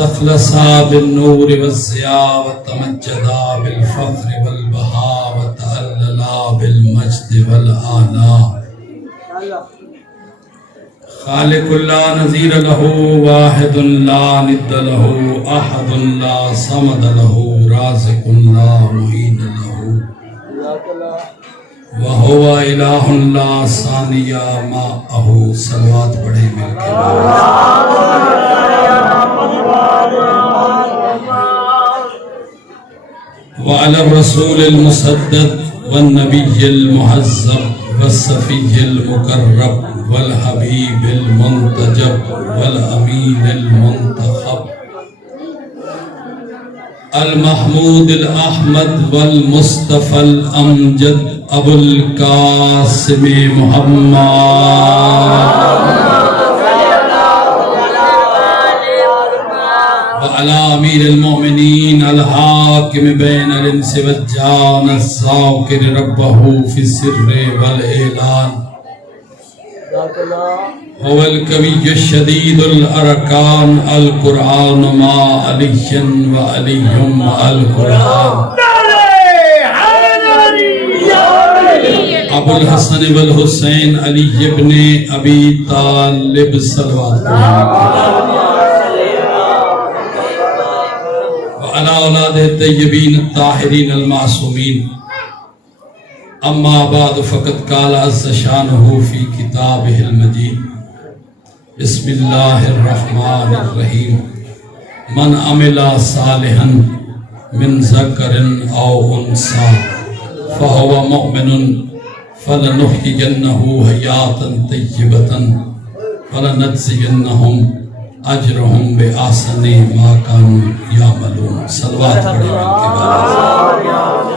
تخلصا بالنور والضیاء وتمجدا بالفخر والبہاء وتعللا بالمجد والآلاء خالق لا نظیر له واحد لا ند له احد لا صمد له رازق لا معین له وهو الہ لا ثانی معه صلوات پڑھیں مل کے وعلى الرسول المسدد والنبي المهذب والصفي المقرب والحبيب المنتجب والأمين المنتخب المحمود الأحمد والمصطفى الأمجد أبو القاسم محمد وعلى أمير المؤمنين الحاكم بين الإنس والجان الذاكر ربه في السر والإعلان هو القوي الشديد الأركان القرآن مع علي وعلي مع القرآن ابو الحسن والحسين علي بن أبي طالب صلوات وعلى أولاد الطيبين الطاهرين المعصومين اما بعد فقد قال عز شانه في كتابه المجيد بسم الله الرحمن الرحيم من عمل صالحا من ذكر او انثى فهو مؤمن فلنحيينه حياة طيبة ولنجزينهم اجرهم باحسن ما كانوا يعملون صلوات پڑھیں ان کے بعد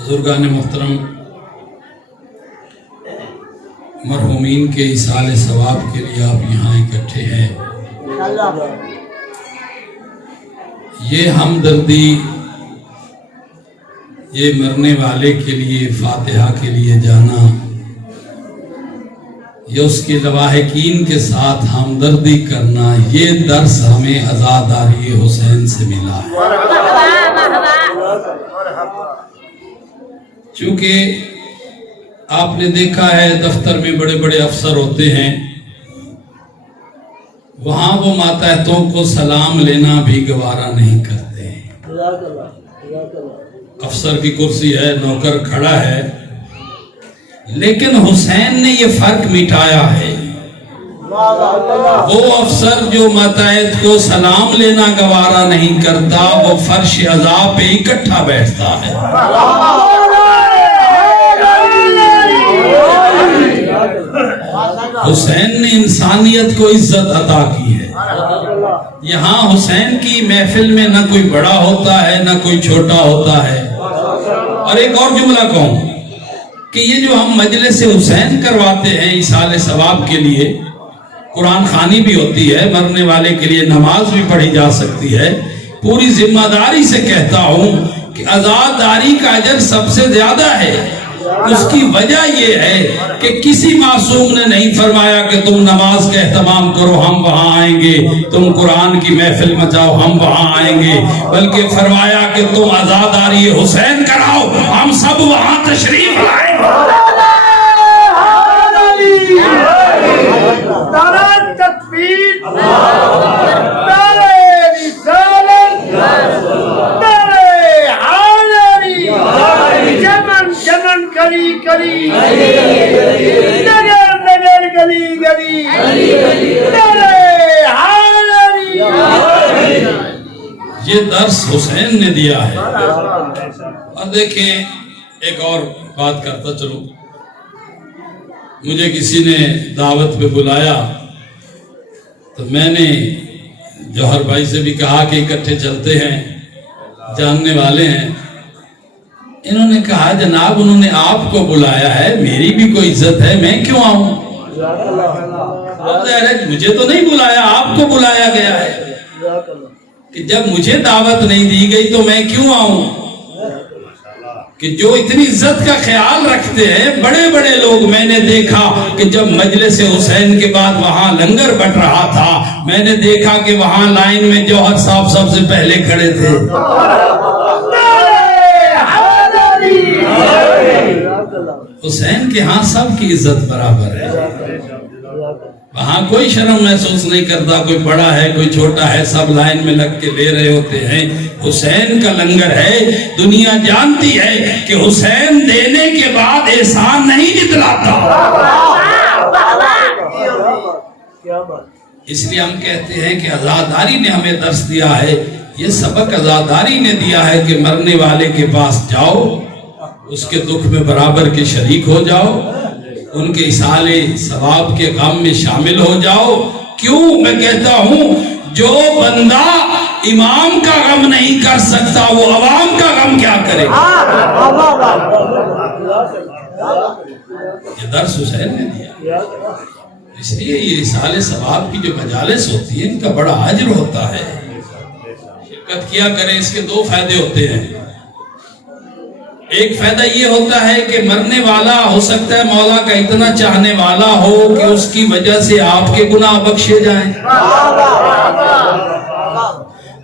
بزرگان محترم مرحومین کے ایصال ثواب کے لیے آپ یہاں اکٹھے ہیں یہ ہمدردی یہ مرنے والے کے لیے فاتحہ کے لیے جانا یہ اس کے لواحقین کے ساتھ ہمدردی کرنا یہ درس ہمیں عزاداری حسین سے ملا ہے چونکہ آپ نے دیکھا ہے دفتر میں بڑے بڑے افسر ہوتے ہیں وہاں وہ ماتحتوں کو سلام لینا بھی گوارا نہیں کرتے ہیں افسر کی کرسی ہے نوکر کھڑا ہے لیکن حسین نے یہ فرق مٹایا ہے وہ افسر جو ماتحت کو سلام لینا گوارا نہیں کرتا وہ فرش عذاب پہ اکٹھا بیٹھتا ہے حسین نے انسانیت کو عزت عطا کی ہے یہاں حسین کی محفل میں نہ کوئی بڑا ہوتا ہے نہ کوئی چھوٹا ہوتا ہے اور ایک اور جملہ کہوں کہ یہ جو ہم مجلس حسین کرواتے ہیں ایصال ثواب کے لیے قرآن خوانی بھی ہوتی ہے مرنے والے کے لیے نماز بھی پڑھی جا سکتی ہے پوری ذمہ داری سے کہتا ہوں کہ عزاداری کا اجر سب سے زیادہ ہے اس کی وجہ یہ ہے کہ کسی معصوم نے نہیں فرمایا کہ تم نماز کا اہتمام کرو ہم وہاں آئیں گے تم قرآن کی محفل مچاؤ ہم وہاں آئیں گے بلکہ فرمایا کہ تم عزاداری حسین کراؤ ہم سب وہاں تشریف لائیں یہ درس حسین نے دیا ہے اور دیکھیں ایک اور بات کرتا چلو مجھے کسی نے دعوت پہ بلایا تو میں نے جوہر بھائی سے بھی کہا کہ اکٹھے چلتے ہیں جاننے والے ہیں انہوں نے کہا جناب انہوں نے آپ کو بلایا ہے میری بھی کوئی عزت ہے میں کیوں آؤں مجھے تو نہیں بلایا آپ کو بلایا گیا ہے کہ جب مجھے دعوت نہیں دی گئی تو میں کیوں آؤں کہ جو اتنی عزت کا خیال رکھتے ہیں بڑے بڑے لوگ. میں نے دیکھا کہ جب مجلس حسین کے بعد وہاں لنگر بٹ رہا تھا میں نے دیکھا کہ وہاں لائن میں جوہر صاحب سب سے پہلے کھڑے تھے. حسین کے ہاں سب کی عزت برابر ہے. وہاں کوئی شرم محسوس نہیں کرتا, کوئی بڑا ہے کوئی چھوٹا ہے, سب لائن میں لگ کے لے رہے ہوتے ہیں. حسین کا لنگر ہے. دنیا جانتی ہے کہ حسین دینے کے بعد احسان نہیں جتلاتا. اس لیے ہم کہتے ہیں کہ عزاداری نے ہمیں درس دیا ہے. یہ سبق عزاداری نے دیا ہے کہ مرنے والے کے پاس جاؤ, اس کے دکھ میں برابر کے شریک ہو جاؤ, ان کے اصالے ثواب کے غم میں شامل ہو جاؤ. کیوں میں کہتا ہوں جو بندہ امام کا غم نہیں کر سکتا وہ عوام کا غم کیا کرے. یہ درس حسین نے دیا. اس لیے یہ اصالے ثواب کی جو مجالس ہوتی ہیں ان کا بڑا اجر ہوتا ہے. شرکت کیا کریں. اس کے دو فائدے ہوتے ہیں. ایک فائدہ یہ ہوتا ہے کہ مرنے والا ہو سکتا ہے مولا کا اتنا چاہنے والا ہو کہ اس کی وجہ سے آپ کے گناہ بخشے جائیں.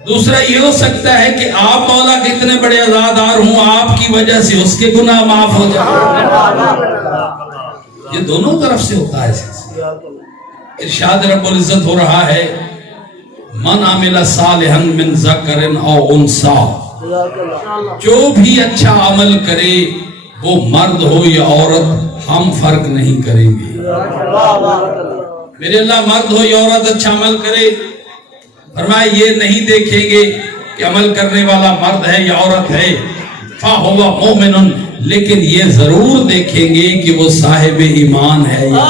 دوسرا یہ ہو سکتا ہے کہ آپ مولا کے اتنے بڑے عزادار ہوں آپ کی وجہ سے اس کے گناہ معاف ہو جائیں. یہ دونوں طرف سے ہوتا ہے. ارشاد رب العزت ہو رہا ہے من عمل صالحا من ذکر او انثی, جو بھی اچھا عمل کرے وہ مرد ہو یا عورت ہم فرق نہیں کریں گے. میرے اللہ مرد ہو یا عورت اچھا عمل کرے, فرمایا یہ نہیں دیکھیں گے کہ عمل کرنے والا مرد ہے یا عورت ہے. فَهُوَ مُؤْمِنٌ, لیکن یہ ضرور دیکھیں گے کہ وہ صاحب ایمان ہے یا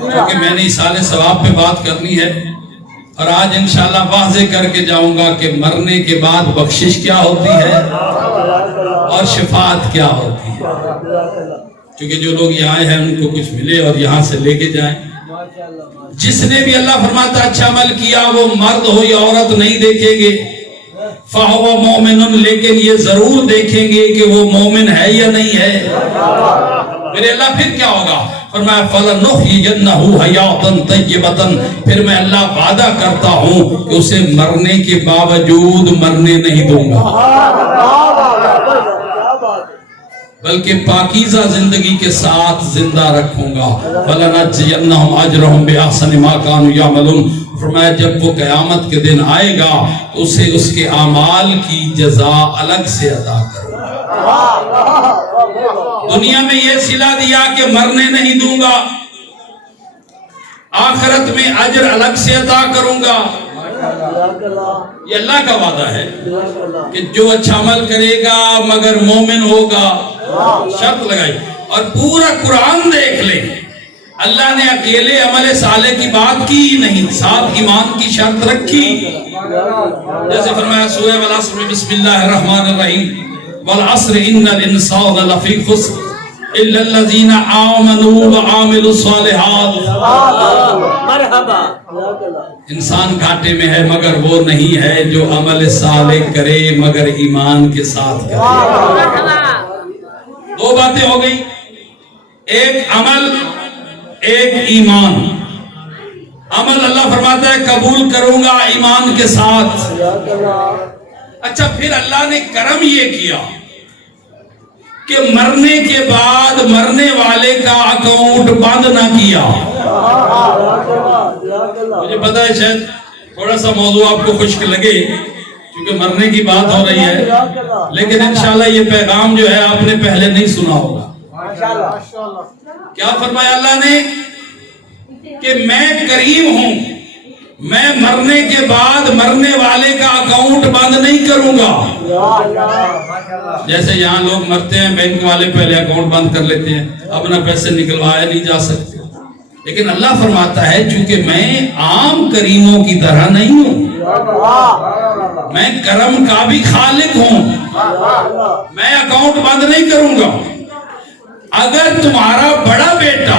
کیونکہ میں نے اصالے ثواب پہ بات کرنی ہے اور آج انشاءاللہ واضح کر کے جاؤں گا کہ مرنے کے بعد بخشش کیا ہوتی ہے اور شفاعت کیا ہوتی ہے. کیونکہ جو لوگ یہاں ہیں ان کو کچھ ملے اور یہاں سے لے کے جائیں. جس نے بھی اللہ فرماتا اچھا عمل کیا وہ مرد ہو یا عورت نہیں دیکھیں گے. فَهُوَ مُؤْمِنٌ, لیکن یہ ضرور دیکھیں گے کہ وہ مومن ہے یا نہیں ہے. میرے اللہ پھر کیا ہوگا, فرمایا فَلَنُحْيِيَنَّهُ حَيَاةً طَيِّبَةً, پھر میں اللہ وعدہ کرتا ہوں کہ اسے مرنے کے باوجود مرنے نہیں دوں گا بلکہ پاکیزہ زندگی کے ساتھ زندہ رکھوں گا. فَلَنَجْزِيَنَّهُمْ أَجْرَهُمْ بِأَحْسَنِ مَا كَانُوا يَعْمَلُونَ, فرمایا جب وہ قیامت کے دن آئے گا تو اسے اس کے اعمال کی جزا الگ سے ادا کروں گا. دنیا میں یہ صلہ دیا کہ مرنے نہیں دوں گا, آخرت میں اجر الگ سے عطا کروں گا. یہ اللہ کا وعدہ ہے کہ جو اچھا عمل کرے گا مگر مومن ہوگا. شرط لگائی اور پورا قرآن دیکھ لیں, اللہ نے اکیلے عمل صالح کی بات کی ہی نہیں, ساتھ ایمان کی شرط رکھی. جیسے فرمایا سورہ والعصر میں بسم اللہ الرحمن الرحیم والعصر ان الانسان لفی خسر الا الذین آمنوا وعملوا الصالحات. مرحبا. انسان گھاٹے میں ہے مگر وہ نہیں ہے جو عمل صالح کرے مگر ایمان کے ساتھ کرے. دو باتیں ہو گئی, ایک عمل ایک ایمان. عمل اللہ فرماتا ہے قبول کروں گا ایمان کے ساتھ. اچھا پھر اللہ نے کرم یہ کیا کہ مرنے کے بعد مرنے والے کا اکاؤنٹ بند نہ کیا. مجھے پتا ہے شاید تھوڑا سا موضوع آپ کو خشک لگے کیونکہ مرنے کی بات ہو رہی ہے, لیکن انشاءاللہ یہ پیغام جو ہے آپ نے پہلے نہیں سنا ہوگا. کیا فرمایا اللہ نے کہ میں کریم ہوں, میں مرنے کے بعد مرنے والے کا اکاؤنٹ بند نہیں کروں گا. جیسے یہاں لوگ مرتے ہیں بینک والے پہلے اکاؤنٹ بند کر لیتے ہیں, اپنا پیسے نکلوائے نہیں جا سکتے. لیکن اللہ فرماتا ہے چونکہ میں عام کریموں کی طرح نہیں ہوں, میں کرم کا بھی خالق ہوں, میں اکاؤنٹ بند نہیں کروں گا. اگر تمہارا بڑا بیٹا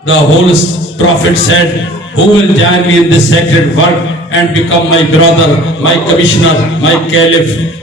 The whole prophet said, who will join me in this sacred work and become my brother, my commissioner, my caliph?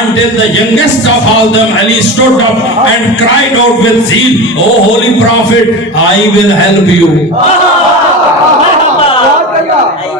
until the youngest of all them, Ali, stood up and cried out with zeal, "Oh holy prophet, I will help you."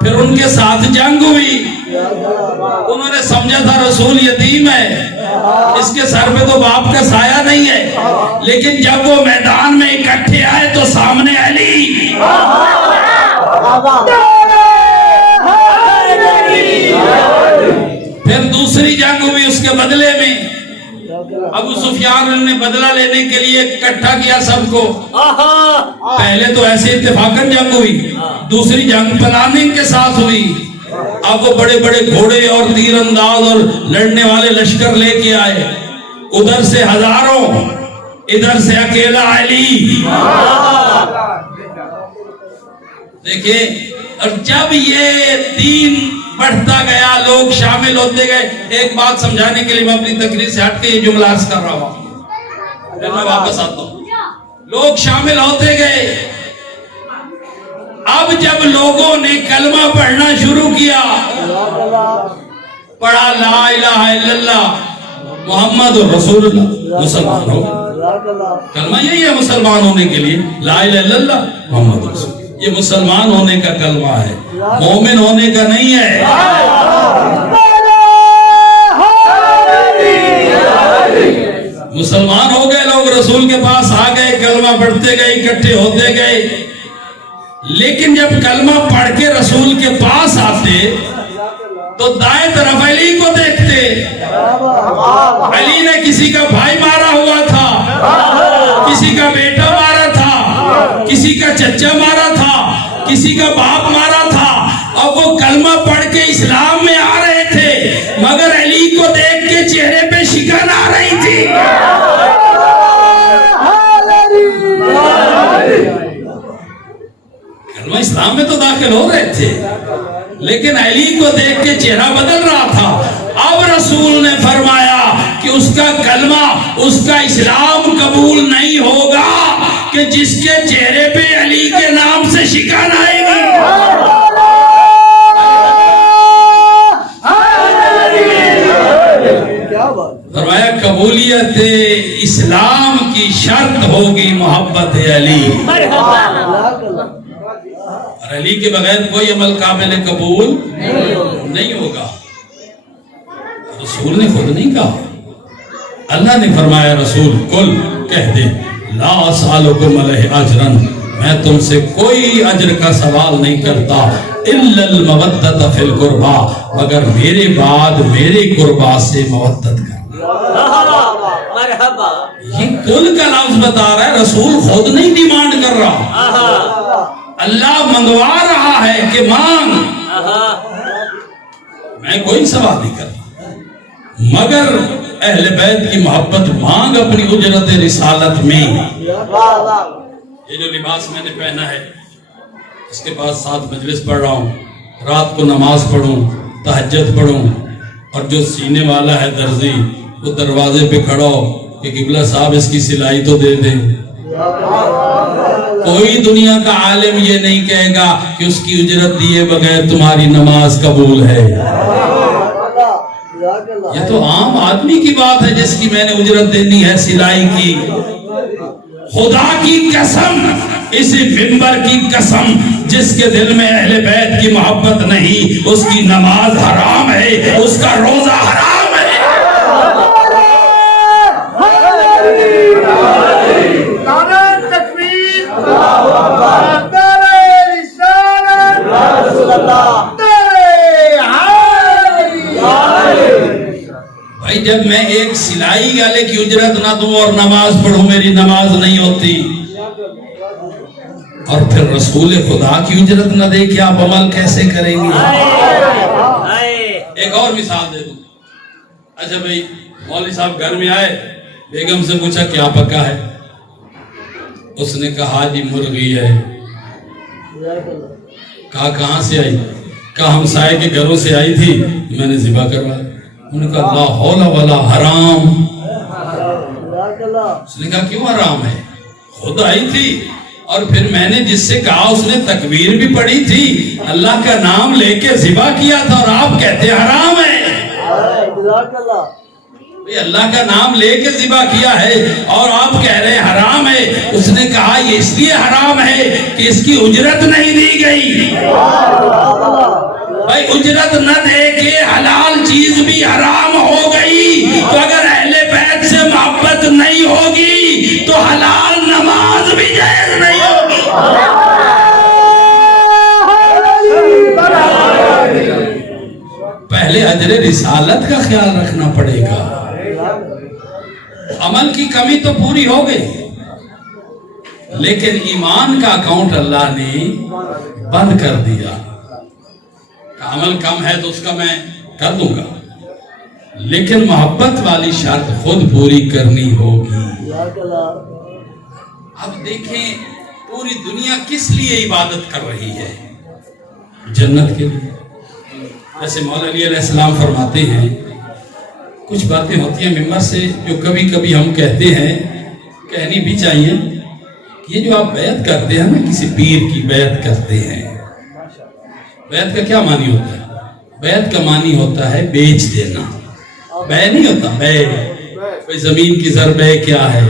پھر ان کے ساتھ جنگ ہوئی. انہوں نے سمجھا تھا رسول یتیم ہے, اس کے سر پہ تو باپ کا سایہ نہیں ہے, لیکن جب وہ میدان میں اکٹھے آئے تو سامنے علی. پھر دوسری جنگ ہوئی اس کے بدلے میں. ابو سفیان نے بدلہ لینے کے لیے اکٹھا کیا سب کو. پہلے تو ایسے اتفاقاً جنگ ہوئی, دوسری جنگ پلاننگ کے ساتھ ہوئی. اب وہ بڑے بڑے گھوڑے اور تیر انداز اور لڑنے والے لشکر لے کے آئے, ادھر سے ہزاروں, ادھر سے اکیلا علی. دیکھیں, اور جب یہ دین بڑھتا گیا, لوگ شامل ہوتے گئے. ایک بات سمجھانے کے لیے میں اپنی تقریر سے ہٹ کے یہ جملہ عرض کر رہا ہوں, پھر میں واپس آتا ہوں. لوگ شامل ہوتے گئے. اب جب لوگوں نے کلمہ پڑھنا شروع کیا, پڑھا لا الہ الا اللہ محمد رسول اللہ, مسلمان ہو گئے. کلمہ یہی ہے مسلمان ہونے کے لیے, لا الہ الا اللہ محمد رسول. یہ مسلمان ہونے کا کلمہ ہے, مومن ہونے کا نہیں ہے. مسلمان ہو گئے لوگ, رسول کے پاس آ گئے, کلمہ پڑھتے گئے, اکٹھے ہوتے گئے. لیکن جب کلمہ پڑھ کے رسول کے پاس آتے تو دائیں طرف علی کو دیکھتے. علی نے کسی کا بھائی مارا ہوا تھا, کسی کا بیٹا مارا تھا, کسی کا چچا مارا تھا, کسی کا باپ مارا تھا, اور وہ کلمہ پڑھ کے اسلام میں آ رہے تھے, مگر علی کو دیکھ کے چہرے پہ شکن آ رہی تھی. کلمہ اسلام میں تو داخل ہو رہے تھے, لیکن علی کو دیکھ کے چہرہ بدل رہا تھا. اب رسول نے فرمایا کہ اس کا کلمہ, اس کا اسلام قبول نہیں ہوگا کہ جس کے چہرے پہ علی کے نام سے شکن آئے گی. فرمایا قبولیت اسلام کی شرط ہوگی محبت علی. اور علی کے بغیر کوئی عمل قابل قبول نہیں ہوگا. رسول نے خود نہیں کہا, اللہ نے فرمایا رسول کل کہہ دے لا اسالکم علیہ اجرا, میں تم سے کوئی اجر کا سوال نہیں کرتا, الا المودۃ فی القربى, مگر میرے بعد میرے قربا سے مودت کرنا. یہ کل کا لفظ بتا رہا ہے, رسول خود نہیں ڈیمانڈ کر رہا, اللہ منگوا رہا ہے کہ مانگ. میں کوئی سوال نہیں کرتا, مگر اہل بیت کی محبت مانگ اپنی اجرت رسالت میں. یہ جو لباس میں نے پہنا ہے, اس کے بعد 7 مجلس پڑھ رہا ہوں, رات کو نماز پڑھوں, تہجد پڑھوں, اور جو سینے والا ہے درزی وہ دروازے پہ کھڑا ہو کہ قبلہ صاحب اس کی سلائی تو دے دیں. کوئی دنیا کا عالم یہ نہیں کہے گا کہ اس کی اجرت دیے بغیر تمہاری نماز قبول ہے. یہ تو عام آدمی کی بات ہے جس کی میں نے اجرت دینی ہے سلائی کی. خدا کی قسم, اس منبر کی قسم, جس کے دل میں اہل بیت کی محبت نہیں, اس کی نماز حرام ہے, اس کا روزہ حرام ہے. بھائی جب میں ایک سلائی والے کی اجرت نہ دوں اور نماز پڑھوں, میری نماز نہیں ہوتی. اور پھر رسول خدا کی اجرت نہ دے کے آپ عمل کیسے کریں گے؟ ایک اور مثال دے دوں. اچھا بھائی, مولوی صاحب گھر میں آئے, بیگم سے پوچھا کیا پکا ہے, اس نے کہا جی مرغی ہے. کہا کہاں سے آئی؟ کہا ہمسائے کے گھروں سے آئی تھی, میں نے ذبح کروایا. انہوں نے کہا لا حول ولا حرام. اس نے کہا کیوں حرام ہے؟ خود آئی تھی, اور پھر میں نے جس سے کہا اس نے تکبیر بھی پڑھی تھی, اللہ کا نام لے کے ذبح کیا تھا, اور آپ کہتے حرام ہے. اللہ کا نام لے کے ذبح کیا ہے اور آپ کہہ رہے ہیں حرام ہے. اس نے کہا یہ اس لیے حرام ہے کہ اس کی اجرت نہیں دی گئی. بھائی اجرت نہ دے کے حلال چیز بھی حرام ہو گئی تو اگر اہل بیت سے محبت نہیں ہوگی تو حلال نماز بھی جائز نہیں ہوگی. پہلے اجر رسالت کا خیال رکھنا پڑے گا. عمل کی کمی تو پوری ہو گئی لیکن ایمان کا اکاؤنٹ اللہ نے بند کر دیا. عمل کم ہے تو اس کا میں کر دوں گا لیکن محبت والی شرط خود پوری کرنی ہوگی. اب دیکھیں پوری دنیا کس لیے عبادت کر رہی ہے؟ جنت کے لیے. جیسے مولا علی علیہ السلام فرماتے ہیں کچھ باتیں ہوتی ہیں ممبر سے جو کبھی کبھی ہم کہتے ہیں, کہنی بھی چاہیے. یہ جو آپ بیعت کرتے ہیں نا, کسی پیر کی بیعت کرتے ہیں, بیعت کا کیا معنی ہوتا ہے؟ بیعت کا معنی ہوتا ہے بیچ دینا. بے نہیں ہوتا بے, کوئی زمین کی زر بے کیا ہے,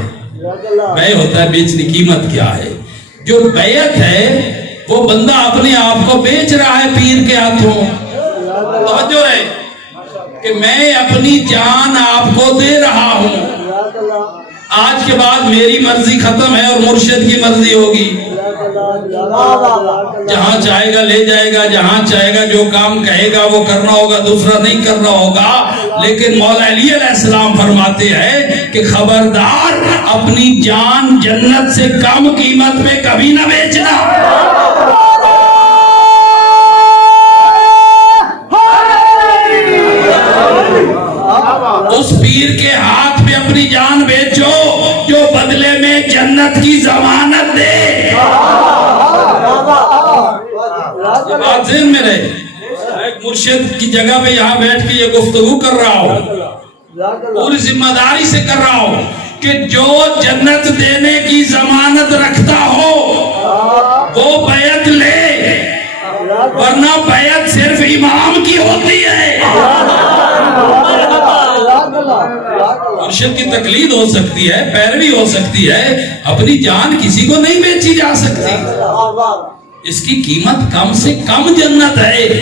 بے ہوتا ہے بیچنے, قیمت کیا ہے. جو بیعت ہے وہ بندہ اپنے آپ کو بیچ رہا ہے پیر کے ہاتھوں. توجہ رہے کہ میں اپنی جان آپ کو دے رہا ہوں, آج کے بعد میری مرضی ختم ہے اور مرشد کی مرضی ہوگی. جہاں چاہے گا لے جائے گا, جہاں چاہے گا جو کام کہے گا وہ کرنا ہوگا, دوسرا نہیں کرنا ہوگا. لیکن مولا علی علیہ السلام فرماتے ہیں کہ خبردار اپنی جان جنت سے کم قیمت پہ کبھی نہ بیچنا. اس پیر کے ہاتھ پہ اپنی جان بیچو جو بدلے میں جنت کی ضمانت دے. یہ بات ذہن میں رہے. ایک مرشد کی جگہ پہ یہاں بیٹھ کے یہ گفتگو کر رہا ہوں, پوری ذمہ داری سے کر رہا ہوں کہ جو جنت دینے کی ضمانت رکھتا ہو وہ بیعت لے, ورنہ بیعت صرف امام کی ہوتی ہے. مرشد کی تقلید ہو سکتی ہے, پیروی ہو سکتی ہے, اپنی جان کسی کو نہیں بیچی جا سکتی. اس کی قیمت کم سے کم جنت ہے.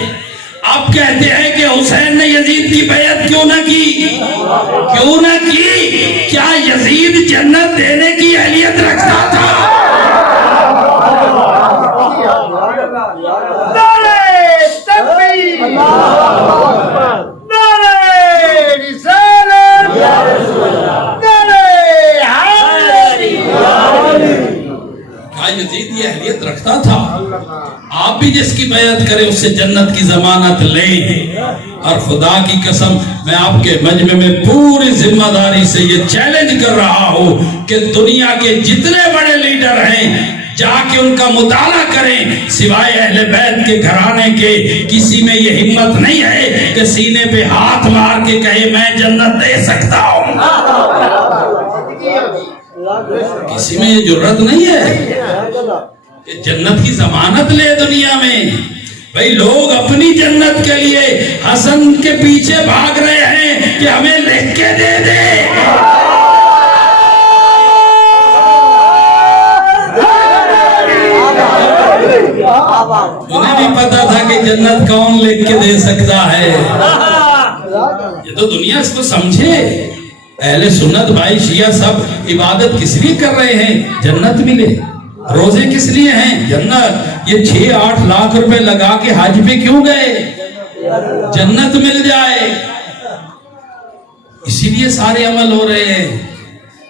آپ کہتے ہیں کہ حسین نے یزید کی بیعت کیوں نہ کی؟ کیوں نہ کی؟ کیا یزید جنت دینے کی اہلیت رکھتا تھا؟ نعرہ تکبیر, نعرہ رسالت, نعرہ حیدری. کیا یزید یہ اہلیت رکھتا تھا؟ آپ بھی جس کی بیعت کرے اس سے جنت کی ضمانت لیں. اور خدا کی قسم میں آپ کے مجمع میں پوری ذمہ داری سے یہ چیلنج کر رہا ہوں کہ دنیا کے جتنے بڑے لیڈر ہیں جا کے ان کا مطالعہ کریں, سوائے اہل بیت کے گھرانے کے کسی میں یہ ہمت نہیں ہے کہ سینے پہ ہاتھ مار کے کہے میں جنت دے سکتا ہوں. کسی میں یہ جرت نہیں ہے کہ جنت کی ضمانت لے دنیا میں. بھئی لوگ اپنی جنت کے لیے حسن کے پیچھے بھاگ رہے ہیں کہ ہمیں لکھ کے دے دے. انہیں بھی پتا تھا کہ جنت کون لکھ کے دے سکتا ہے. یہ تو دنیا اس کو سمجھے. اہل سنت بھائی شیعہ سب عبادت کس لیے کر رہے ہیں؟ جنت ملے. روزے کس لیے ہیں؟ جنت. یہ 6-8 لاکھ روپے لگا کے حج پہ کیوں گئے؟ جنت مل جائے. اسی لیے سارے عمل ہو رہے ہیں.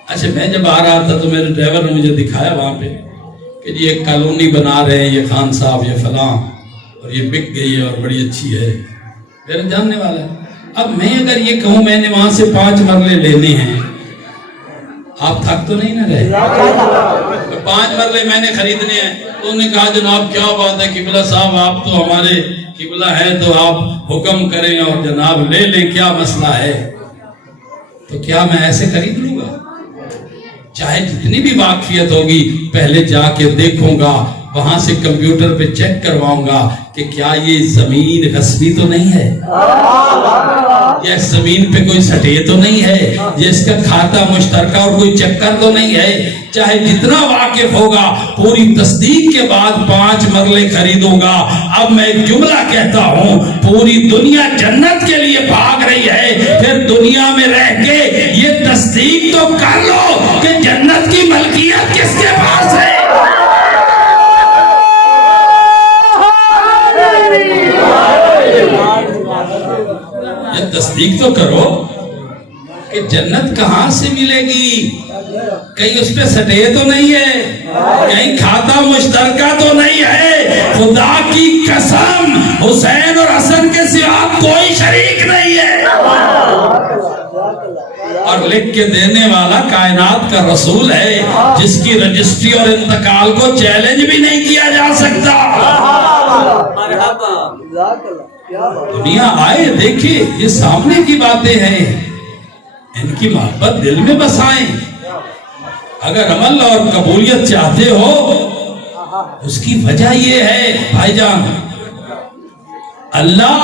اچھا میں جب آ رہا تھا تو میرے ڈرائیور نے مجھے دکھایا وہاں پہ کہ یہ ایک کالونی بنا رہے ہیں, یہ خان صاحب, یہ فلاں, اور یہ بک گئی ہے اور بڑی اچھی ہے, میرے جاننے والا ہے. اب میں اگر یہ کہوں میں نے وہاں سے 5 مرلے لینے ہیں, آپ تھک تو نہیں نہ رہے؟ 5 مرلے میں نے خریدنے ہیں. تو انہوں نے کہا جناب کیا بات ہے قبلہ صاحب, آپ تو ہمارے قبلہ ہے تو آپ حکم کریں اور جناب لے لیں, کیا مسئلہ ہے؟ تو کیا میں ایسے خرید لوں گا؟ چاہے جتنی بھی واقفیت ہوگی پہلے جا کے دیکھوں گا, وہاں سے کمپیوٹر پہ چیک کرواؤں گا کہ کیا یہ زمین غصبی تو نہیں ہے. یہ زمین پہ کوئی سٹے تو نہیں ہے، یہ اس کا کھاتا مشترکہ اور کوئی چکر تو نہیں ہے۔ چاہے جتنا واقف ہوگا، پوری تصدیق کے بعد 5 مرلے خریدوں گا۔ اب میں ایک جملہ کہتا ہوں، پوری دنیا جنت کے لیے بھاگ رہی ہے، پھر دنیا میں رہ کے یہ تصدیق تو کر لو کہ جنت کی ملکیت کس کے پاس ہے۔ یہ تصدیق تو کرو کہ جنت کہاں سے ملے گی، کہیں اس پہ سٹے تو نہیں ہے، کہیں کھاتا مشترکہ تو نہیں ہے۔ خدا کی قسم، حسین اور حسن کے سوا کوئی شریک نہیں ہے، اور لکھ کے دینے والا کائنات کا رسول ہے، جس کی رجسٹری اور انتقال کو چیلنج بھی نہیں کیا جا سکتا۔ دنیا آئے دیکھے، یہ سامنے کی باتیں ہیں، ان کی محبت دل میں بسائیں۔ اگر عمل اور قبولیت چاہتے ہو، اس کی وجہ یہ ہے بھائی جان، اللہ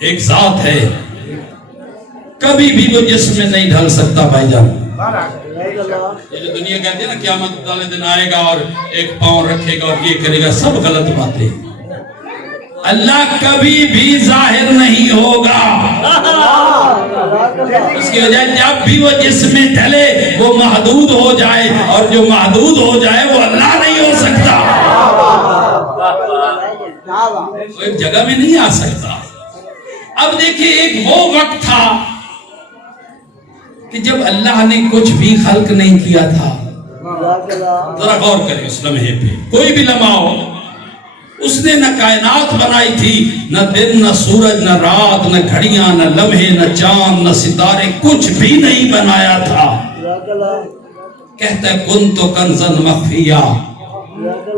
ایک ذات ہے، کبھی بھی وہ جسم میں نہیں ڈھل سکتا بھائی جان۔ یہ جو دنیا کہتے ہیں نا قیامت والے دن آئے گا اور ایک پاؤں رکھے گا اور یہ کرے گا، سب غلط باتیں۔ اللہ کبھی بھی ظاہر نہیں ہوگا، اس کی وجہ جب بھی وہ جسم میں ڈھلے وہ محدود ہو جائے، اور جو محدود ہو جائے وہ اللہ نہیں ہو سکتا، وہ ایک جگہ میں نہیں آ سکتا۔ اب دیکھیں، ایک وہ وقت تھا کہ جب اللہ نے کچھ بھی خلق نہیں کیا تھا۔ ذرا غور کریں اس لمحے پہ، کوئی بھی لمحہ ہو، اس نے نہ کائنات بنائی تھی، نہ دن، نہ سورج، نہ رات، نہ گھڑیاں، نہ لمحے، نہ چاند، نہ ستارے، کچھ بھی نہیں بنایا تھا۔ کہتا ہے کن تو کنزن مخفیہ،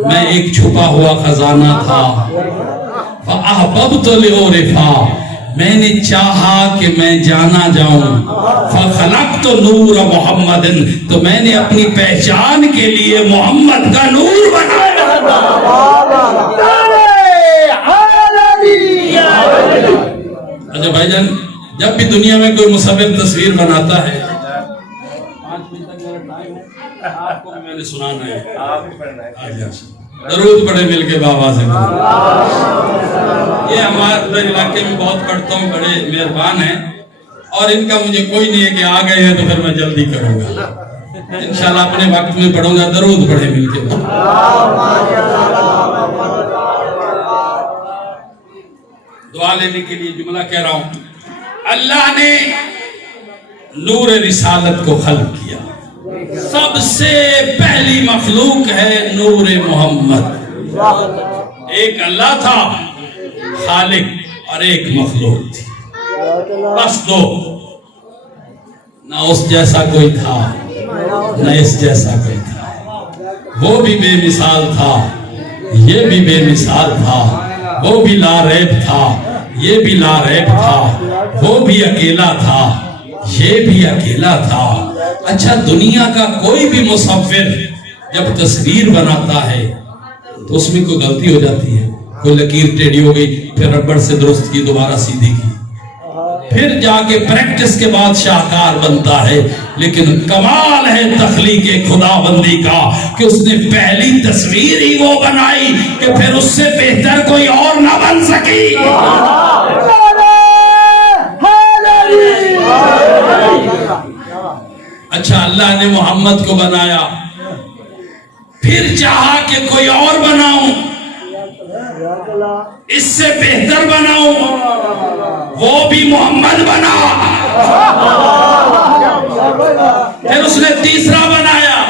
میں ایک چھپا ہوا خزانہ تھا۔ فاحببت لعرفا، میں نے چاہا کہ میں جانا جاؤں۔ فخلقت نور محمد، تو میں نے اپنی پہچان کے لیے محمد کا نور بنایا۔ اچھا بھائی جان، جب بھی دنیا میں کوئی مصور تصویر بناتا ہے، 5 منٹ تک میرا ٹائم ہے، آپ کو بھی میں نے سنانا ہے، درود پڑھے مل کے بابا سے۔ یہ ہمارے علاقے میں بہت پڑھتا ہوں، بڑے مہربان ہیں، اور ان کا مجھے کوئی نہیں ہے کہ آ گئے ہیں تو پھر میں جلدی کروں گا، انشاءاللہ اپنے وقت میں پڑھوں گا۔ درود پڑھے مل کے دعا لینے کے لیے جملہ کہہ رہا ہوں۔ اللہ نے نور رسالت کو خلق کیا، سب سے پہلی مخلوق ہے نور محمد۔ ایک اللہ تھا خالق اور ایک مخلوق تھی، بس دو، نہ اس جیسا کوئی تھا نہ اس جیسا کوئی تھا۔ وہ بھی بے مثال تھا، یہ بھی بے مثال تھا، وہ بھی لا ریب تھا، یہ بھی لا ریب تھا، وہ بھی اکیلا تھا، یہ بھی اکیلا تھا۔ اچھا، دنیا کا کوئی بھی مصور جب تصویر بناتا ہے تو اس میں کوئی غلطی ہو جاتی ہے، کوئی لکیر ٹیڑھی ہو گئی، پھر ربڑ سے درست کی، دوبارہ سیدھی کی، پھر جا کے پریکٹس کے بعد شاہکار بنتا ہے۔ لیکن کمال ہے تخلیق خدا بندی کا کہ اس نے پہلی تصویر ہی وہ بنائی کہ پھر اس سے بہتر کوئی اور نہ بن سکی۔ اچھا، اللہ نے محمد کو بنایا، پھر چاہا کہ کوئی اور بناؤں، اس سے بہتر بناؤں، وہ بھی محمد بنا۔ پھر اس نے تیسرا بنایا،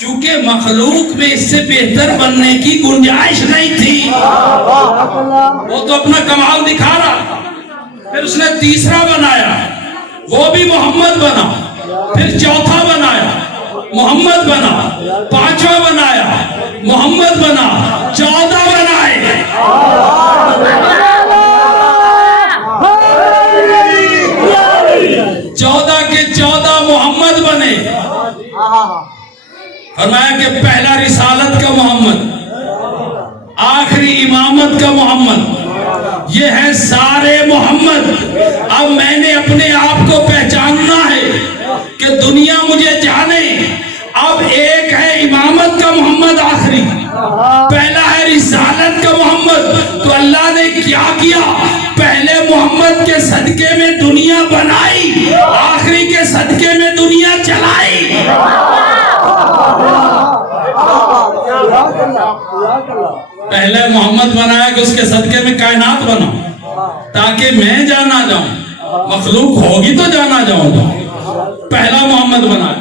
چونکہ مخلوق میں اس سے بہتر بننے کی گنجائش نہیں تھی، وہ تو اپنا کمال دکھا رہا تھا۔ پھر اس نے تیسرا بنایا، وہ بھی محمد بنا۔ پھر چوتھا بنایا، محمد بنا۔ پانچواں بنایا، محمد بنا۔ 14 بنائے۔ 14 کے 14 محمد بنے۔ فرمایا کہ پہلا رسالت کا محمد، آخری امامت کا محمد، یہ ہے سارے محمد. اب میں نے اپنے آپ کو پہچاننا ہے کہ دنیا مجھے جانے. اب ایک ہے امامت کا محمد آخری, پہلا ہے رسالت کا محمد. تو اللہ نے کیا کیا؟ پہلے محمد کے صدقے میں دنیا بنائی, آخری کے صدقے میں دنیا چلائی. پہلے محمد بنایا کہ اس کے صدقے میں کائنات بنا, تاکہ میں جانا جاؤں. مخلوق ہوگی تو جانا جاؤں گا. پہلا محمد بنایا.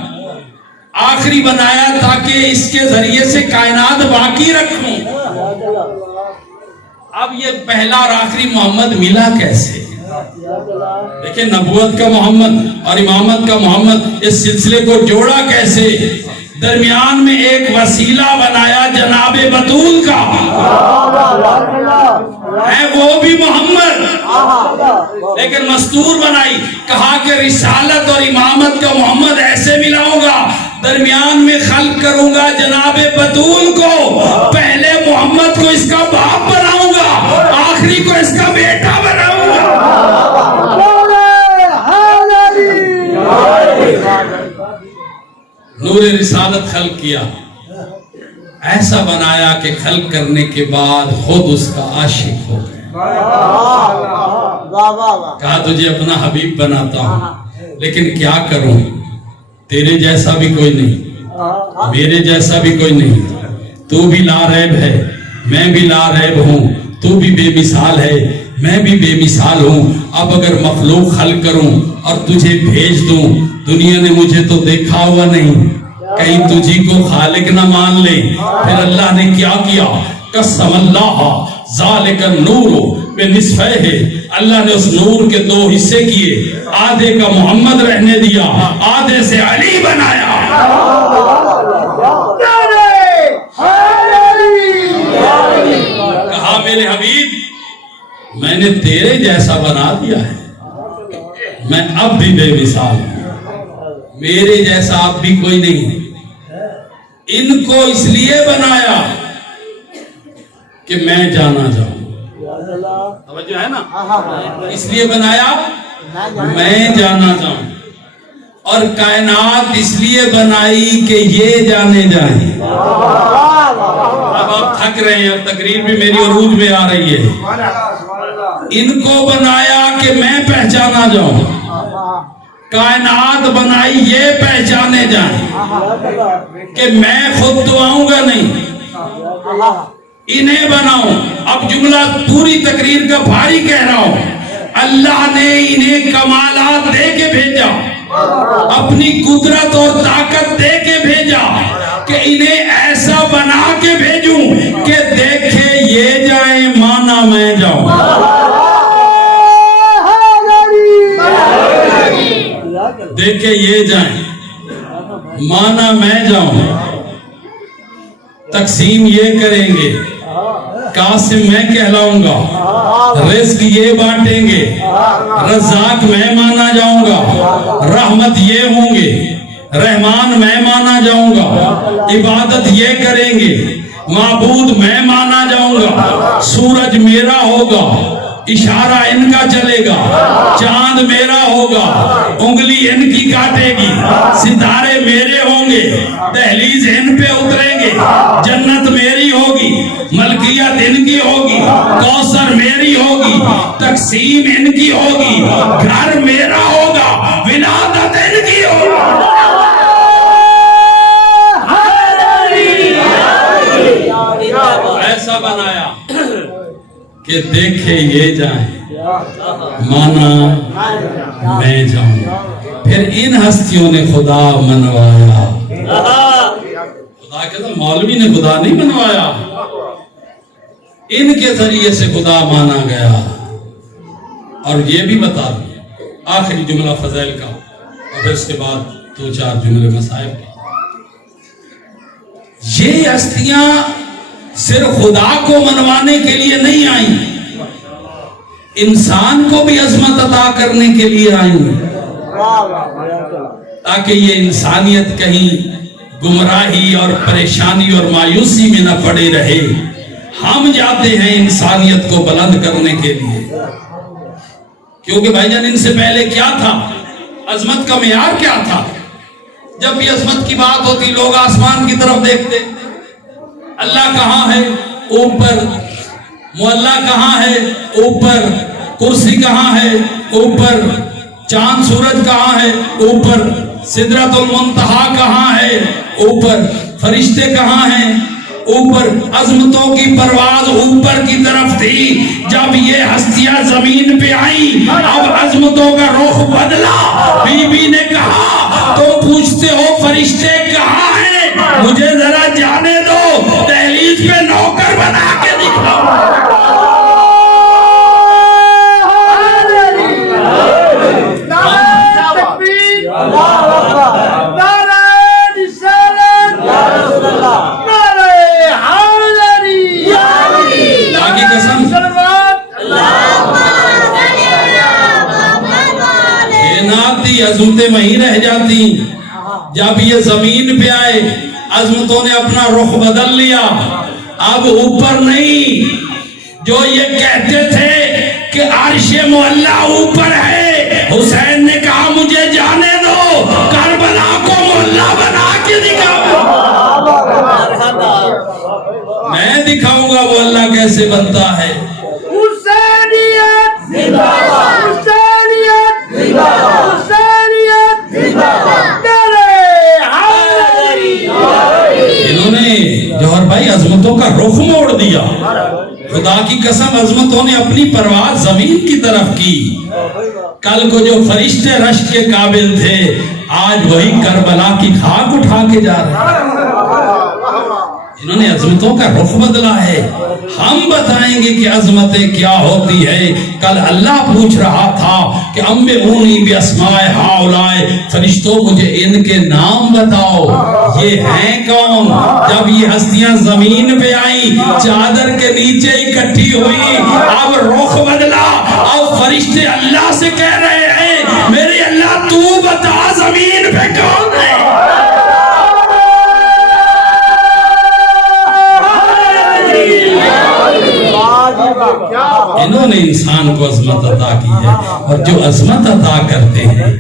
آخری بنایا تاکہ اس کے ذریعے سے کائنات باقی رکھوں. اب یہ پہلا اور آخری محمد ملا کیسے؟ دیکھیں, نبوت کا محمد اور امامت کا محمد, اس سلسلے کو جوڑا کیسے؟ درمیان میں ایک وسیلہ بنایا جناب بطول کا, ہے وہ بھی محمد, لیکن مستور بنائی. کہا کہ رسالت اور امامت کا محمد ایسے ملاؤں گا, درمیان میں خلق کروں گا جناب بطول کو. پہلے محمد کو اس کا باپ بناؤں گا, آخری کو اس کا بیٹا بناؤں گا. نور رسالت خلق کیا, ایسا بنایا کہ خلق کرنے کے بعد خود اس کا عاشق ہو گئے. کہا تجھے اپنا حبیب بناتا ہوں, لیکن کیا کروں, تیرے جیسا بھی کوئی نہیں, میرے جیسا بھی کوئی نہیں. تو بھی لا ریب ہے, میں بھی لا ریب ہوں. تو بھی بے مثال ہے, میں بھی بے مثال ہوں. اب اگر مخلوق خلق کروں اور تجھے بھیج دوں, دنیا نے مجھے تو دیکھا ہوا نہیں, کہیں تجھی کو خالق نہ مان لے. پھر اللہ نے کیا کیا؟ قسم اللہ ذالک النور بنصفیہ, اللہ نے اس نور کے دو حصے کیے. آدھے کا محمد رہنے دیا, آدھے سے علی بنایا. کہا میرے حبیب, میں نے تیرے جیسا بنا دیا ہے, میں اب بھی بے مثال ہوں, میرے جیسا اب بھی کوئی نہیں. ان کو اس لیے بنایا کہ میں جانا جاؤں. توجہ ہے نا, اس لیے بنایا میں جانا جاؤں. اور کائنات اس لیے بنائی کہ یہ جانے جائیں. اب آپ تھک رہے ہیں, اب تقریر بھی میری عروج میں آ رہی ہے. ان کو بنایا کہ میں پہچانا جاؤں, کائنات بنائی یہ پہچانے جائیں کہ میں خود تو آؤں گا نہیں, انہیں بناؤں. اب جملہ پوری تقریر کا بھاری کہہ رہا ہوں. اللہ نے انہیں کمالات دے کے بھیجا, اپنی قدرت اور طاقت دے کے بھیجا کہ انہیں ایسا بنا کے بھیجوں کہ دیکھے یہ جائیں, مانا میں جاؤں. دیکھے یہ جائیں, مانا میں جاؤں. تقسیم یہ کریں گے, قاسم میں کہلاؤں گا, رزق یہ بانٹیں گے, رزاق میں مانا جاؤں گا, رحمت یہ ہوں گے, رحمان میں مانا جاؤں گا, عبادت یہ کریں گے, معبود میں مانا جاؤں گا. سورج میرا ہوگا, اشارہ ان کا چلے گا, چاند میرا ہوگا, انگلی ان کی کاٹے گی, ستارے میرے ہوں گے, دہلیز ان پہ اتریں گے, جنت میری ہوگی, ملکیت ان کی ہوگی, کوثر میری ہوگی, تقسیم ان کی ہوگی, گھر میرا ہوگا, ولادت ان کی ہوگی. ایسا بنایا کہ دیکھے یہ جائیں, مانا میں جاؤں. پھر ان ہستیوں نے خدا منوایا. خدا کہتا مولوی نے خدا نہیں منوایا, ان کے ذریعے سے خدا مانا گیا. اور یہ بھی بتا دوں آخری جملہ فضائل کا, اور پھر اس کے بعد 2-4 جملے مصائب کا. یہ ہستیاں صرف خدا کو منوانے کے لیے نہیں آئیں, انسان کو بھی عظمت عطا کرنے کے لیے آئیں, تاکہ یہ انسانیت کہیں گمراہی اور پریشانی اور مایوسی میں نہ پڑے رہے. ہم جاتے ہیں انسانیت کو بلند کرنے کے لیے، کیونکہ بھائی جان ان سے پہلے کیا تھا؟ عظمت کا معیار کیا تھا؟ جب بھی عظمت کی بات ہوتی لوگ آسمان کی طرف دیکھتے، اللہ کہاں ہے؟ اوپر. معلّہ کہاں ہے؟ اوپر. کرسی کہاں ہے؟ اوپر. چاند سورج کہاں ہے؟ اوپر. سدرۃ المنتہا کہاں ہے؟ اوپر. فرشتے کہاں ہیں؟ اوپر. عظمتوں کی پرواز اوپر کی طرف تھی. جب یہ ہستیاں زمین پہ آئیں اب عظمتوں کا رخ بدلا. بی بی نے کہا تم پوچھتے ہو فرشتے کہاں ہیں، مجھے ذرا جانے دو، دہلیز پہ نوکر بنا کے دکھاؤ. عظمتیں وہیں رہ جاتی. جب یہ زمین پہ آئے عظمتوں نے اپنا رخ بدل لیا. اب اوپر نہیں، جو یہ کہتے تھے کہ عرش معلیٰ اوپر ہے، حسین نے کہا مجھے جانے دو، کربلا کو معلیٰ بنا کے دکھاؤ. میں دکھاؤں گا وہ اللہ کیسے بنتا ہے. حسینیت زندہ باد، حسینیت زندہ باد، حسینیت زندہ باد، نعرہ حیدری. انہوں نے جوہر بھائی عظمتوں کا رخ موڑ دیا. خدا کی قسم عظمتوں نے اپنی پرواز زمین کی طرف کی. کل کو جو فرشتے رشک کے قابل تھے آج وہی کربلا کی خاک اٹھا کے جا رہے ہیں. انہوں نے عظمتوں کا رخ بدلا ہے. ہم بتائیں گے کہ عظمتیں کیا ہوتی ہے. کل اللہ پوچھ رہا تھا کہ انبئونی باسماء ہؤلاء، فرشتوں مجھے ان کے نام بتاؤ، یہ ہیں کون؟ جب یہ ہستیاں زمین پہ آئیں چادر کے نیچے اکٹھی ہوئی، اب رخ بدلا. اب فرشتے اللہ سے کہہ رہے ہیں میرے اللہ تو بتا زمین پہ کون ہے. انہوں نے انسان کو عظمت عطا کی ہے، اور جو عظمت عطا کرتے ہیں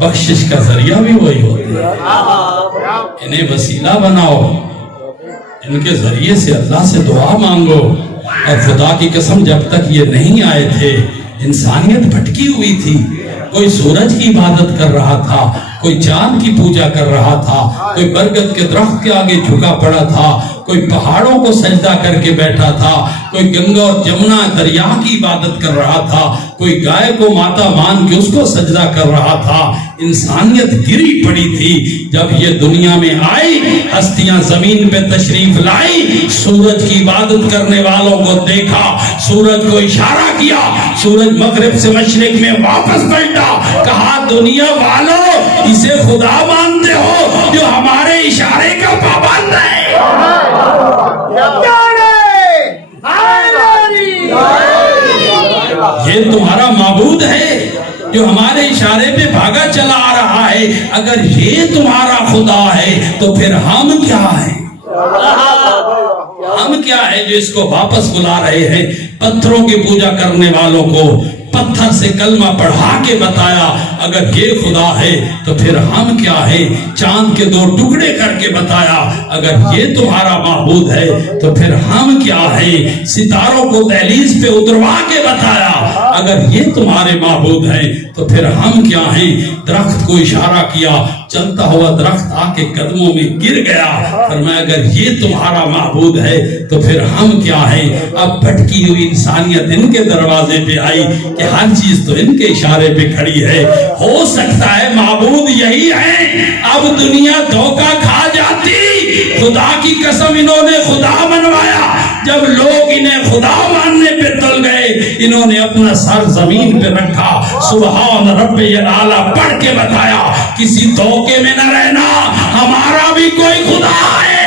بخشش کا ذریعہ بھی وہی ہوتے ہیں. انہیں وسیلہ بناؤ، ان کے ذریعے سے اللہ سے دعا مانگو. اور خدا کی قسم جب تک یہ نہیں آئے تھے انسانیت بھٹکی ہوئی تھی. کوئی سورج کی عبادت کر رہا تھا، کوئی چاند کی پوجا کر رہا تھا، کوئی برگد کے درخت کے آگے جھکا پڑا تھا، کوئی پہاڑوں کو سجدہ کر کے بیٹھا تھا، کوئی گنگا اور جمنا دریا کی عبادت کر رہا تھا، کوئی گائے کو ماتا مان کے اس کو سجدہ کر رہا تھا. انسانیت گری پڑی تھی. جب یہ دنیا میں آئی ہستیاں زمین پہ تشریف لائی، سورج کی عبادت کرنے والوں کو دیکھا، سورج کو اشارہ کیا، سورج مغرب سے مشرق میں واپس پلٹا. کہا دنیا والوں اسے خدا مانتے ہو جو ہمارے اشارے کا پابند ہے. یہ تمہارا معبود ہے جو ہمارے اشارے پہ بھاگا چلا آ رہا ہے. اگر یہ تمہارا خدا ہے تو پھر ہم کیا ہیں؟ ہم کیا ہے جو اس کو واپس بلا رہے ہیں؟ پتھروں کی پوجا کرنے والوں کو پتھر سے کلمہ پڑھا کے بتایا اگر یہ خدا ہے تو پھر ہم کیا ہیں. چاند کے 2 ٹکڑے کر کے بتایا اگر یہ تمہارا معبود ہے تو پھر ہم کیا ہیں. ستاروں کو دہلیز پہ اتروا کے بتایا اگر یہ تمہارے معبود ہیں تو پھر ہم کیا ہیں. درخت کو اشارہ کیا، چلتا ہوا درخت آ کے قدموں میں گر گیا. فرمایا اگر یہ تمہارا معبود ہے تو پھر ہم کیا ہیں. اب بھٹکی ہوئی انسانیت ان کے دروازے پہ آئی کہ ہر چیز تو ان کے اشارے پہ کھڑی ہے. ہو سکتا ہے معبود یہی ہے. اب دنیا دھوکہ کھا جاتی. خدا کی قسم انہوں نے خدا منوایا. جب لوگ انہیں خدا ماننے پہ تل گئے انہوں نے اپنا سر زمین پہ رکھا، سبحان رب الاعلی پڑھ کے بتایا کسی دھوکے میں نہ رہنا، ہمارا بھی کوئی خدا ہے.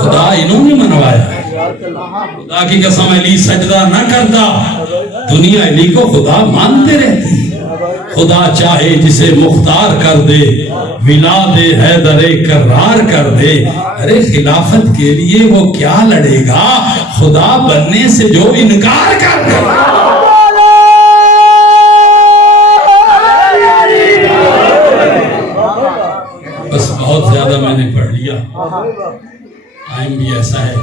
خدا انہوں نے منوایا. خدا کی قسم علی سجدہ نہ کرتا، دنیا علی کو خدا مانتے رہتی. خدا چاہے جسے مختار کر دے، ولاد حیدر کرار کر دے۔ ارے خلافت کے لیے وہ کیا لڑے گا، خدا بننے سے جو انکار کر دے۔ بس بہت زیادہ میں نے پڑھ لیا، ٹائم بھی ایسا ہے،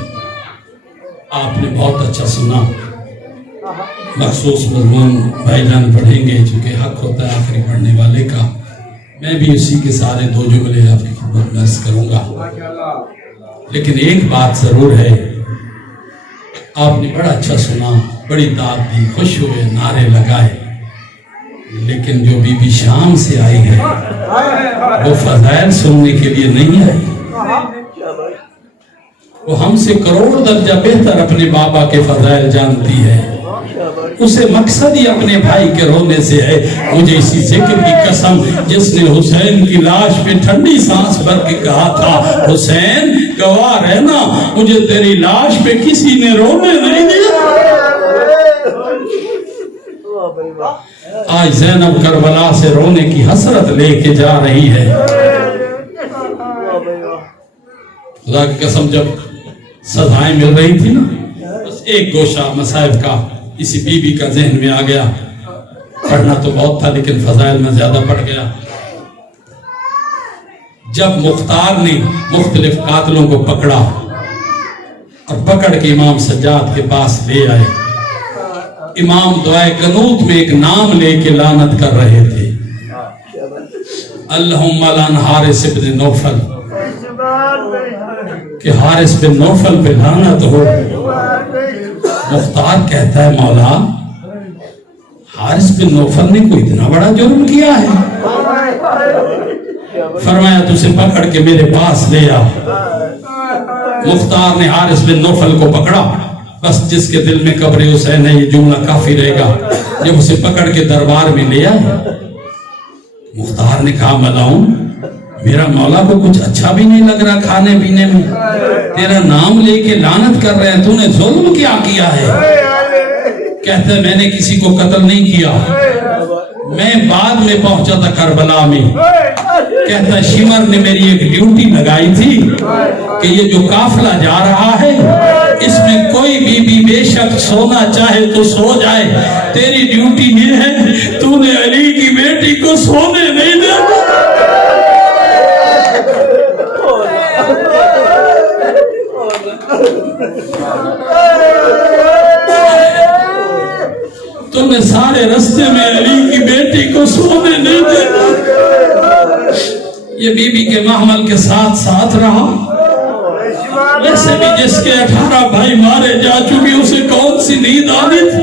آپ نے بہت اچھا سنا۔ مخصوص مضمون بھائی جان پڑھیں گے، چونکہ حق ہوتا ہے آخری پڑھنے والے کا۔ میں بھی اسی کے سارے 2 جملے آپ کی خدمت میں عرض کروں گا، لیکن ایک بات ضرور ہے، آپ نے بڑا اچھا سنا، بڑی داد دی، خوش ہوئے، نعرے لگائے، لیکن جو بی بی شام سے آئی ہے وہ فضائل سننے کے لیے نہیں آئی، وہ ہم سے کروڑ درجہ بہتر اپنے بابا کے فضائل جانتی ہے۔ اسے مقصد ہی اپنے بھائی کے رونے سے ہے۔ مجھے اسی ذکر کی قسم جس نے حسین کی لاش پہ ٹھنڈی سانس بھر کے کہا تھا، حسین گواہ رہنا، مجھے تیری لاش پہ کسی نے رونے نہیں دیا۔ آج زینب کربلا سے رونے کی حسرت لے کے جا رہی ہے۔ خدا کی قسم جب سزائیں مل رہی تھی نا، بس ایک گوشہ مصائب کا اسی بی بی کا ذہن میں آ گیا۔ پڑھنا تو بہت تھا لیکن فضائل میں زیادہ پڑھ گیا۔ جب مختار نے مختلف قاتلوں کو پکڑا اور پکڑ کے امام سجاد کے پاس لے آئے، امام دعائے قنوت میں ایک نام لے کے لعنت کر رہے تھے، اللہم لعن حارث بن نوفل، کہ حارث بن نوفل پہ لعنت ہو۔ مختار کہتا ہے مولا حارث بن نوفل نے کوئی اتنا بڑا جرم کیا ہے؟ فرمایا تو اسے پکڑ کے میرے پاس لے آ۔ مختار نے حارث بن نوفل کو پکڑا، بس جس کے دل میں قبر حسین ہے یہ جملہ کافی رہے گا۔ جب اسے پکڑ کے دربار میں لے آئے، مختار نے کہا ملاؤں میرا مولا کو کچھ اچھا بھی نہیں لگ رہا کھانے پینے میں، تیرا نام لے کے لعنت کر رہے ہیں، تو نے ظلم کیا ہے؟ کہتا ہے میں نے کسی کو قتل نہیں کیا، میں بعد میں پہنچا تھا کربلا میں۔ کہتا ہے شمر نے میری ایک ڈیوٹی لگائی تھی کہ یہ جو قافلہ جا رہا ہے اس میں کوئی بی بی بے شک سونا چاہے تو سو جائے، تیری ڈیوٹی یہ ہے تو نے علی کی بیٹی کو سونے نہیں دینا۔ تو نے سارے رستے میں علی کی بیٹی کو سونے نہیں دینا۔ یہ بی بی کے محمل کے ساتھ ساتھ رہا، ویسے بھی جس کے 18 بھائی مارے جا چکی اسے کون سی نیند آنی تھی۔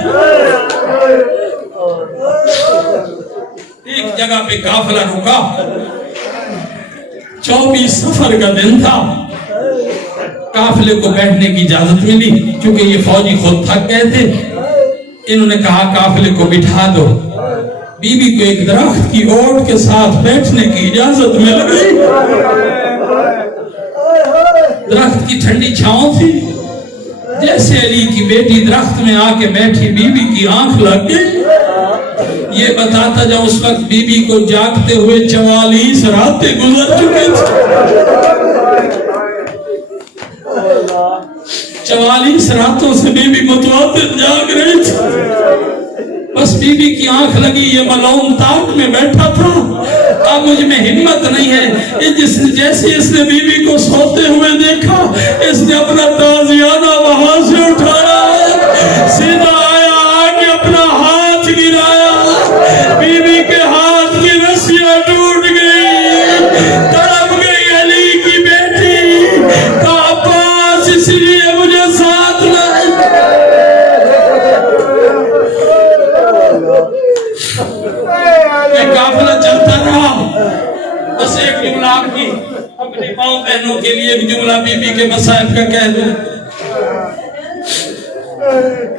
ایک جگہ پہ قافلہ رکا، 24 سفر کا دن تھا، قافلے کو بیٹھنے کی اجازت ملی کیونکہ یہ فوجی خود تھک گئے تھے۔ انہوں نے کہا قافلے کو بٹھا دو، بی بی کو ایک درخت کی اوٹ کے ساتھ بیٹھنے کی اجازت مل گئی۔ درخت کی ٹھنڈی چھاؤں تھی، جیسے علی کی بیٹی درخت میں آ کے بیٹھی بی بی کی آنکھ لگ گئی۔ یہ بتاتا جب اس وقت بی بی کو جاگتے ہوئے 44 راتیں گزر چکے تھے، 44 راتوں سے بی بی متواتر جاگ رہی تھی۔ بس بی بی کی آنکھ لگی، یہ ملعون تاک میں بیٹھا تھا، اب مجھ میں ہمت نہیں ہے۔ جیسے اس نے بی بی کو سوتے ہوئے دیکھا، اس نے اپنا تازیانہ وہاں سے اٹھایا، سیدھا آیا، آگے اپنا ہاتھ گرایا، بی بی کے ہاتھ کی رسیاں ٹوٹ گئی، تڑپ گئی علی کی بیٹی کا عباس اس لیے مجھے ساتھ لائے۔ قافلہ چلتا رہا، بس ایک جملہ آپ کی اپنی ماں بہنوں کے لیے ایک جملہ بی بی کے مصائب کا کہہ دوں۔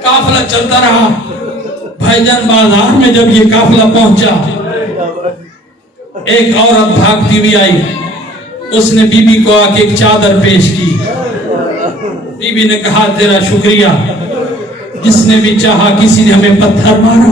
قافلہ چلتا رہا، بھائی جان بازار میں جب یہ قافلہ پہنچا، ایک عورت بھاگتی ہوئی آئی، اس نے بی بی کو آ کے ایک چادر پیش کی۔ بی بی نے کہا تیرا شکریہ، جس نے بھی چاہا کسی نے ہمیں پتھر مارا،